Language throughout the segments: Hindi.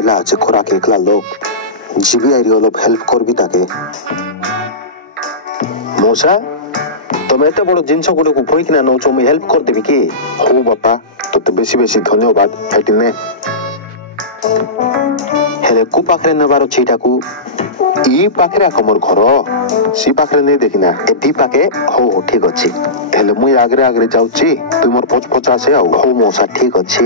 মহিলা আছে খোরাক একলা লোক জিবি আইরি অলপ হেল্প করবি তাকে মৌসা তুমি এত বড় জিনিস গুড়াକୁ ভইকিনা নৌছ মুই হেল্প করদেবি কি হো বাপা তোতে বেশি বেশি ধন্যবাদ এটি নে হেলে কু পাখরে নেবার ଅଛି এটাକୁ ই পাখরে আকমর ঘর সি পাখরে নেই দেখিনা এটি পাকে হো হো ঠিক ଅଛି হেলে মুই আগে আগে যাউছি তুই মোর পছ পছ আসে আও হো মৌসা ঠিক ଅଛି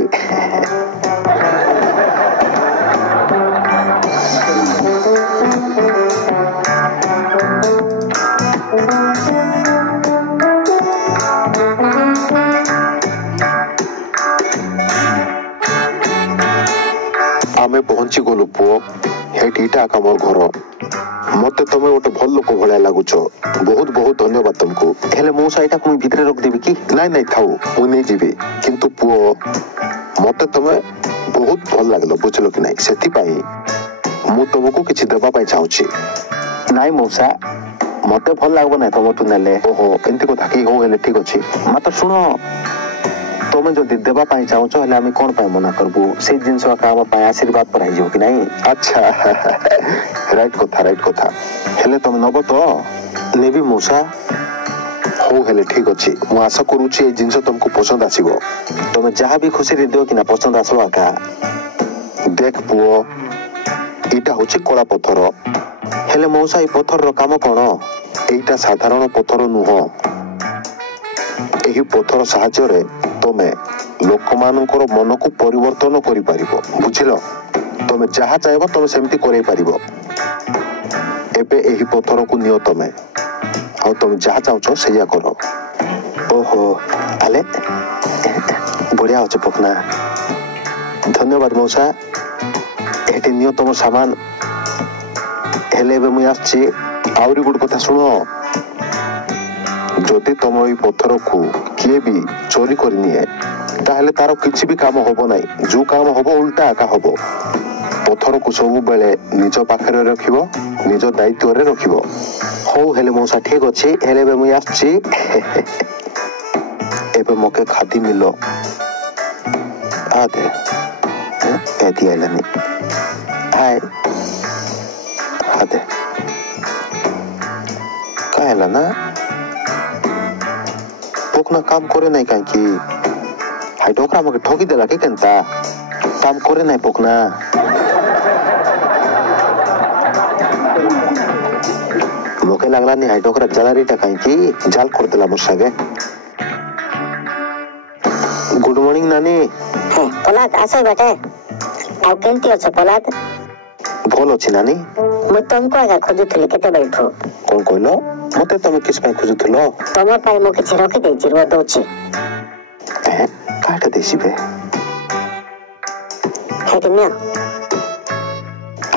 ଆମେ ପହଞ୍ଚି ଗଲୁ ପୁଅ ହେଠିଟା ଆକାମର ଘର ମତେ ତମେ ଗୋଟେ ଭଲ ଲୋକ ଭଳିଆ ଲାଗୁଛ ବହୁତ ବହୁତ ଧନ୍ୟବାଦ ତମକୁ ହେଲେ ମୁଁ ସେଇଟାକୁ ମୁଁ ଭିତରେ ରଖିଦେବି କି ନାଇଁ ନାଇଁ ଥାଉ ମୁଁ ନେଇଯିବି କିନ୍ତୁ ପୁଅ ମତେ ତମେ ବହୁତ ଭଲ ଲାଗିଲ ବୁଝିଲ କି ନାଇଁ ସେଥିପାଇଁ ମୁଁ ତମକୁ କିଛି ଦେବା ପାଇଁ ଚାହୁଁଛି ନାଇଁ ମଉସା ମତେ ଭଲ ଲାଗିବ ନାହିଁ ତମଠୁ ନେଲେ ଓହୋ ଏମିତି କଥା କି ହଉ ହେଲେ ଠିକ ଅଛି ମାତ୍ର ଶୁଣ ତମେ ଯଦି ଦେବା ପାଇଁ ଚାହୁଁଛ ହେଲେ ଆମେ କଣ ପାଇଁ ମନା କରିବୁ ସେଇ ଜିନିଷ ଆମ ପାଇଁ ଆଶୀର୍ବାଦ ପରା ହେଇଯିବ କି ନାଇଁ ଆଚ୍ଛା ରାଇଟ୍ କଥା ହେଲେ ତମେ ନବ ତ ନେବି ମଉସା ହଉ ହେଲେ ଠିକ ଅଛି ମୁଁ ଆଶା କରୁଛି ଏଇ ଜିନିଷ ତମକୁ ପସନ୍ଦ ଆସିବ ତମେ ଯାହା ବି ଖୁସିରେ ଦିଅ କିନା ପସନ୍ଦ ଆସିବ ଆକା ଦେଖ ପୁଅ ଏଇଟା ହଉଛି କଳା ପଥର ହେଲେ ମଉସା ଏଇ ପଥରର କାମ କଣ ଏଇଟା ସାଧାରଣ ପଥର ନୁହଁ ଏହି ପଥର ସାହାଯ୍ୟରେ ତମେ ଲୋକମାନଙ୍କର ମନକୁ ପରିବର୍ତ୍ତନ କରିପାରିବ ବୁଝିଲ ତମେ ଯାହା ଚାହିଁବ ତମେ ସେମିତି କରେଇ ପାରିବ ଏବେ ଏହି ପଥରକୁ ନିଅ ତମେ ଆଉ ତମେ ଯାହା ଚାହୁଁଛ ସେଇଆ କର ଓହୋ ଆଲେ ବଢିଆ ଅଛି ପକନା ଧନ୍ୟବାଦ ମଉସା ଏଠି ନିଅ ତମ ସାମାନ ହେଲେ ଏବେ ମୁଁ ଆସିଛି ଆହୁରି ଗୋଟେ କଥା ଶୁଣ ଯଦି ତମ ଏଇ ପଥରକୁ କିଏ ବି ଚୋରି କରିନିଏ ତାହେଲେ ତାର କିଛି ବି କାମ ହବ ନାହିଁ ଯୋଉ କାମ ହବ ଉଲ୍ଟା ଆକା ହବ ପଥରକୁ ସବୁବେଳେ ନିଜ ପାଖରେ ରଖିବ ନିଜ ଦାୟିତ୍ୱରେ ରଖିବ ହଉ ହେଲେ ମଉସା ଠିକ ଅଛି ହେଲେ ଏବେ ମୁଁ ଆସିଛି ଏବେ ମକେ ଖାଦି ମିଲ ଆଦେ ଏଠି ଆଇଲାନି ହାय ଆଦେ କାଁ ହେଲା ନା पोखना काम करे नहीं कहीं की हाई डोकरा मगे ठोकी देला के केनता काम करे नहीं पोखना मोके लगला नहीं हाई डोकरा जलारीटा कहीं की जाल कर देला मोर सागे गुड मॉर्निंग नानी पलाद आसो बेटे आउ केंती अछ पलाद भल अछि नानी मु तुमको आगा खोजुथली केते बैठो कोन कहलो मते तमे किस पे खोजुथलो तम पाई मु किछ रखि देछि रो दोछि काटा देछि बे हेटे मिया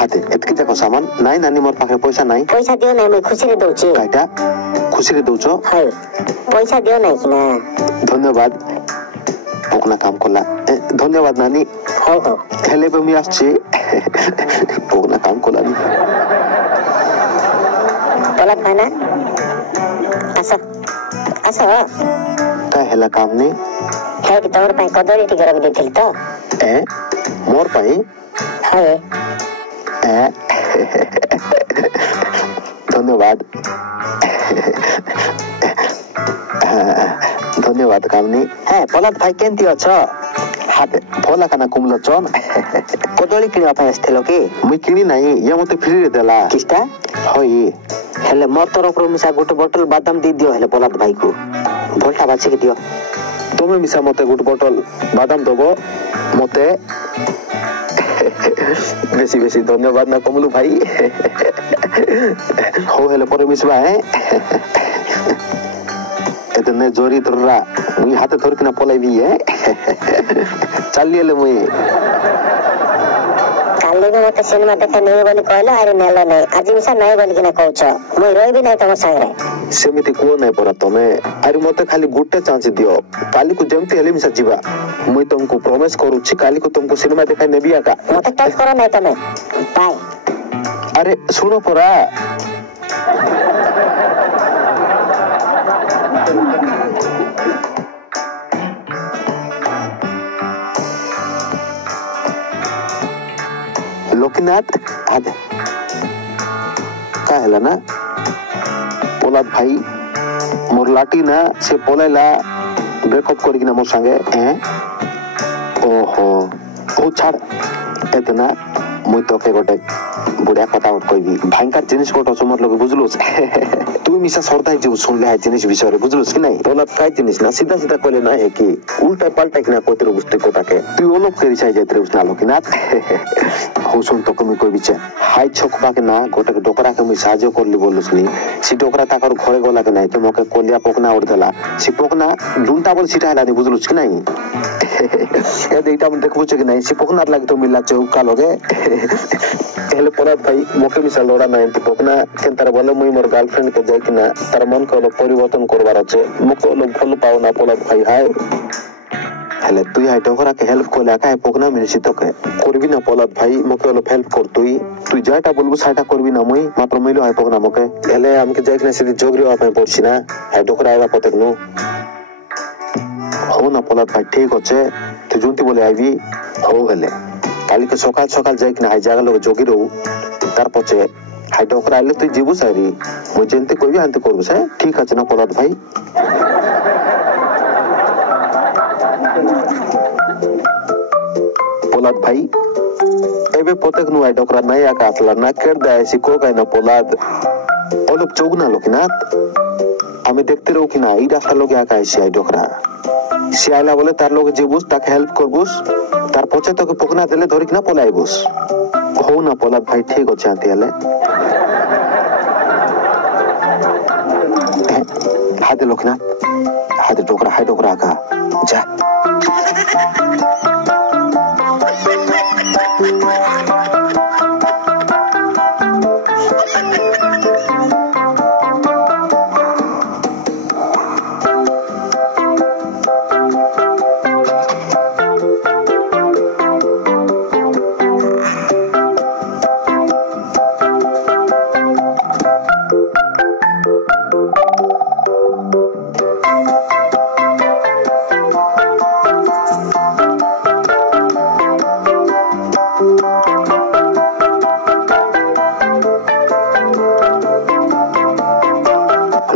आते एतके जाको सामान नाई नानी मोर पाखे पैसा नाई पैसा दियो नै मु खुशी रे दोछि काटा खुशी रे दोछो हाय पैसा दियो नै कि ना धन्यवाद पोकना काम कोला धन्यवाद नानी हो हेले पे मी आछि पोकना काम कोला नी पलाद खाना आसो आसो का हेला काम नी है कि तोर पाई कदली टिके रख देथिल तो मोर पाई हाय धन्यवाद धन्यवाद कामनी पलाद भाई केंती अछ हाते भला खाना कुमलो चन कदली किना पाई आस्थेलो के मुई किनी नाही ये मते फ्री रे देला किस्ता होई हेले मोर तरफ रो मिसा गोटे बोतल बादाम दे दियो हेले पलाद भाई को भोल्टा बाचे के दियो तुमे मिसा मते गोटे बोतल बादाम दबो मते बेसी बेसी धन्यवाद ना कमलू भाई हो हेले पर मिसबा एतने जोरी तोरा मुई हाथे धर किना पलाइबी चलिएले मुई काली को मते सिनेमा देखा नहीं बोली कहलो अरे नेलो नहीं आज मिसा नहीं बोली किना कहउछ मुई रहबी नहीं तम संगे सेमिति को नहीं परा तमे अरे मते खाली गुटे चांस दियो काली को जेमती हेले मिसा जीवा मुई तुमको प्रॉमिस करूछि काली को तुमको सिनेमा देखा नेबी आका मते टच करो नहीं तमे बाय अरे सुनो परा लोकीनाथ आदे का हैला ना पोलाद भाई मोर लाटी ना से पोलाइला ब्रेकअप करी ना मोर संगे ओहो ओ छाड़ एतना मुई तो के गोटे बुढ़िया कथा कहबी भयंकर जिनिस गोटे अछि मोर लगे बुझलुस तू मिसा सरदाई जे सुनले है जिनिस विषय रे बुझलुस कि नहीं पोलाद काय जिनिस ना सीधा सीधा कहले ना है कि उल्टा पलटा कि ना कोतरो बुझते कोता के तू ओलोप करी चाहि जेतरे उसना लोकीनाथ हो सुन तो कमी कोई बिचे हाय छकबा के ना गोटे डोकरा के मुई साहाଯ୍य करली बोलुसनी सी डोकरा ताकर घरे गला के नहीं के मके कोलिया पोकना उड़ देला सी पोकना डुंटा बोल सीटा हलानी बुझलुस कि नहीं ए देटा मन देखबो छ कि नहीं सी पोकना लागे तो मिला चौका लगे हेले पोलाद भाई मोके मिसा लोड़ा ना एंती पोकना केनतार बोले मुई मोर गर्लफ्रेंड के जाय कि ना तार मन को परिवर्तन करबार अछि मोको लोग भल पाओ ना पोलाद भाई हाय हेले तुई हाय डोकरा के हेल्प कोला का पोकना मिलसी तो के करबी ना पोलाद भाई मोके लो हेल्प कर तुई जायटा बोलबो साटा करबी ना मुई मात्र मिलो हाय पोकना मोके हेले हमके जाय कि ना सीधी जोगरी आपे पड़सी ना हाय डोकरा आइबा पतेक नु हो ना पोलाद भाई ठीक होचे तू जुंती बोले आइबी हो हेले काली के सकाल सकाल जाय कि ना हाय जागा लोग जोगी रहू तार पछे हाय डोकरा आइले तुई जीबू सारी मुई जेंते कोइबी आंते करबो से ठीक আছে ना पोलाद भाई पोलाद भाई एबे पतेक नु हाय डोकरा नाही आका असला ना केड दाय सिको काय ना पोलाद ओलोक चौगना लोकीनाथ हमें देखते रहो कि ना ई रास्ता लोग आका है हाय डोकरा সে আইলা বলে তার লগে যেবুস তাকে হেল্প করবুস তার পছে তোকে পোকনা দেলে ধরি কিনা পলাইবুস হো না পোলাদ ভাই ঠিক আছে আনতে হলে হাতে লোকনাথ হাতে ডোকরা হাই ডোকরা আকা যা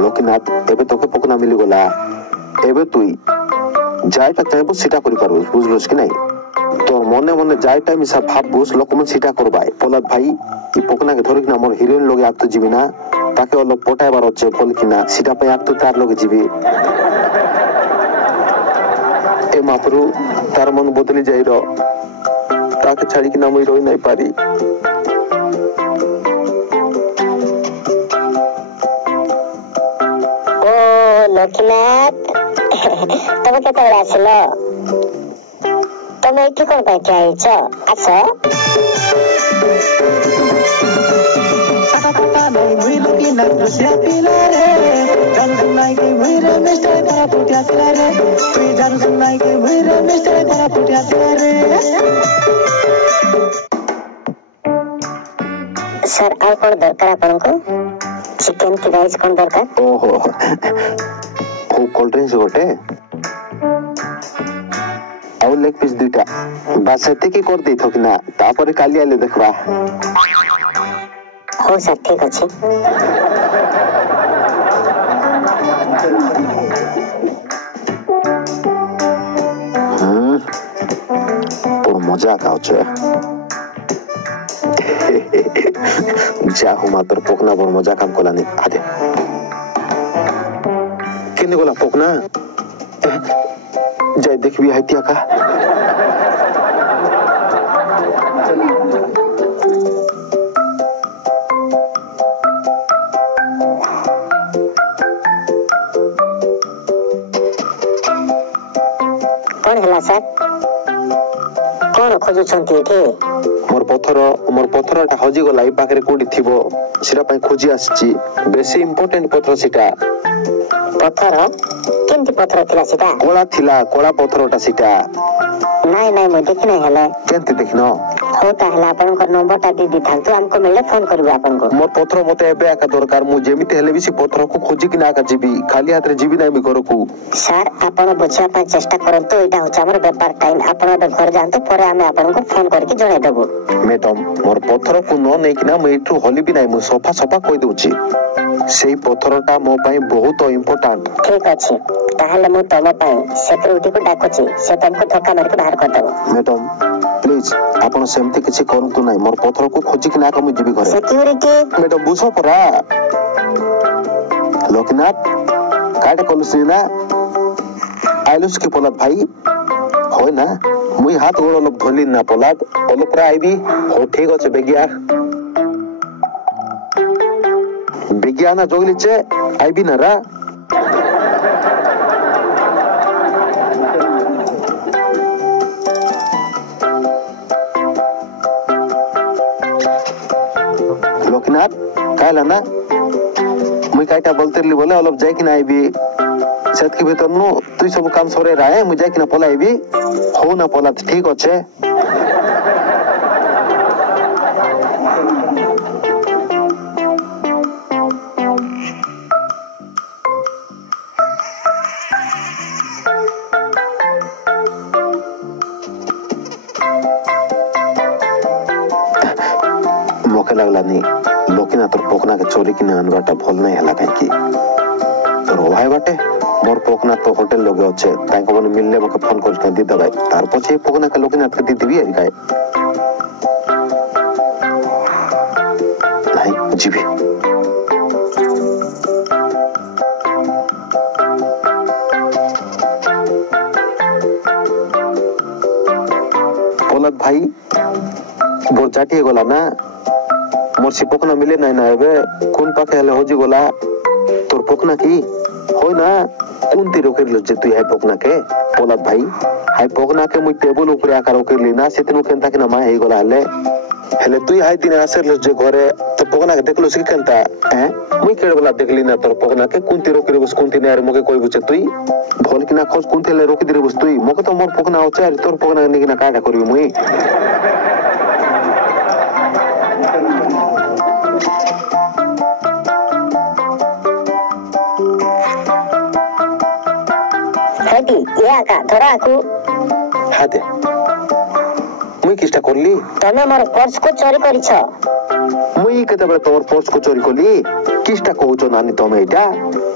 লোকনাথ এবে তোকে পোকনা মিলি গলা এবে তুই যাইটা চাইবো সেটা করি পারবো বুঝলস কি নাই তোর মনে মনে যাইটা মিশা ভাববুস লোকমন সেটা করবাই পোলাদ ভাই এই পোকনাকে ধরি কিনা মোর হিরোইন লগে আক্ত জিবি না তাকে অল্প পটাইবার হচ্ছে বল কিনা সেটা পাই আক্ত তার লগে জিবি এ মাত্রু তার মন বদলি যাই র তাকে ছাড়ি কিনা মই রই নাই পারি लोकीनाथ তুমি কেতବେଳେ ଆସିଲ ତମେ ଏଠି କଣ ପାଇଁ ଠିଆ ହେଇଛ ଆସ सर ଆଉ କଣ ଦରକାର ଆପଣଙ୍କୁ चिकन की राइस कौन दरकार ओहो ओ कोल्ड ड्रिंक्स गोटे और लेग पीस दुटा बस एते की कर देथो कि ना तापर काली आले देखबा हो सर ठीक अछि पर मजा का छ जा हो मात्र पोकना बर मजा काम कोलानी आदे केने गोला पोकना जाय देखबी हाइतिया का कौन हला सर कौन खोजु छंती एठी मोर पत्थरटा हजी गला ई पाखरे कोडी थिबो सिरा पई खोजी आछि बेसी इंपोर्टेंट पत्थर सिटा पत्थर केंती पत्थर थिला सिटा कोला पत्थरटा सिटा नहीं नहीं मुझे देखि नहीं हेले केंती देखिनो हो ताहले आपन को नंबर टा दी थांतु हमको मिले फोन करबो आपन को मोर पत्र मते एबे आका दरकार मु जेमिते हेले भी से पत्र को खोजी कि ना आका जीबी खाली हाथ रे जीबी नाही मी घर को सर आपन बुझिया पा चेष्टा करंतु एटा हो हमर व्यापार टाइम आपन घर जानते परे हमें आपन को फोन करके जणे देबो मैडम मोर पत्र को न नै कि ना मैं इठु होली भी नाही मु सोफा सोफा कहि दोची सेही पत्रटा मो पई बहुत इंपोर्टेंट ठीक अछि ताहले मु तम पई सिक्योरिटी को डाकुची से तुमको धक्का मार के बाहर कर देबो मैडम प्लीज आपण सेमती किछि करंतु नाही मोर पत्र को खोजी कि ना का मु जीबी घरे सिक्योरिटी मैडम बुझो परा लोकनाथ काटे कलुसी ना आइलुस के पलाद भाई होय ना मुई हाथ गोड़ लोग धोली ना पलाद ओलपरा आइबी हो ठीक अछि बेगिया बेगिया ना जोगलीचे आइबी ना रा लोकनाथ कायला ना मुई काइटा बोलतेरली बोले अलप जाय कि ना आइबी सेत के भीतर नु तुई सब काम सरे राय मु जाय कि ना पलाइबी हो ना पला ठीक अछि मोके लगला नहीं लोकिना तोर पोकना के चोरी कि ना अनबाटा भल नहीं हला काहे की तोर भाई बाटे मोर पोकना तो होटल लगे अच्छे तांको बने मिलले मके फोन कर दी दबाई तार पछे पोकना के लोकिना के दी देबी अरी काहे नहीं जीबी पोलत भाई बोर जाटी गला ना मोर से पोकना मिले नहीं ना एबे कोन पाके हले होजी गोला तोर पोकना की होय ना कोन ती रोके लजे तू है पोकना के पोलत भाई हाय पोकना के मुई टेबल ऊपर आकर रोके लेना सेतनु केनता कि ना मा हे गोला हले तू हाय दिन आसर लजे घरे तो पोकना के देखलो सी केनता हैं मुई केड़ वाला देखली ना तोर पोकना के कोन ती रोके बस कोन ती ने मके कोई बुझे तुई भोल कि ना खोज कोन ती ले रोके दिरे बस तुई मके तो मोर पोकना होचे अरे तोर पोकना ने कि ना काटा करबी मुई हेटी ये आका थोड़ा आकू हादे मुई किस्टा करली तमे मोर पर्स को चोरी करिछ मुई केते बरे तोर पर्स को चोरी करली किस्टा कहउचो नानी तमे एटा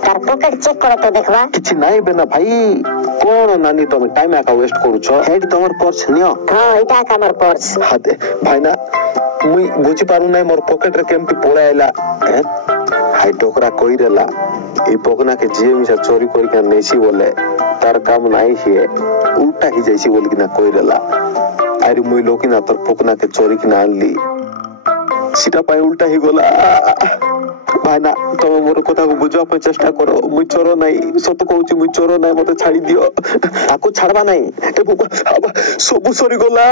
तार पॉकेट चेक करो तो देखबा किछि नाही बेना भाई कोन नानी तमे टाइम आका वेस्ट करूछो हेड तमर पर्स नियो हां एटा का मोर पर्स हादे भाई ना मुई बुझी पारु नाही मोर पॉकेट रे केमती पोळाइला हाय टोकरा कोई रेला ए पोकना के जे मिसा चोरी करी के नेसी बोले तार काम नाही हिए उल्टा ही जैसी बोल कि ना कोई रेला अरे मुई लोकिना तोर पोकना के चोरी कि ना आनली सीटा पाए उल्टा ही गोला भाई ना तुम मोर कथा को बुझवा पे चेष्टा करो मुई चोरो नाही सत कहूची मुई चोरो नाही मते छाड़ी दियो आको छाड़बा नाही ए बुबा सब सरी गोला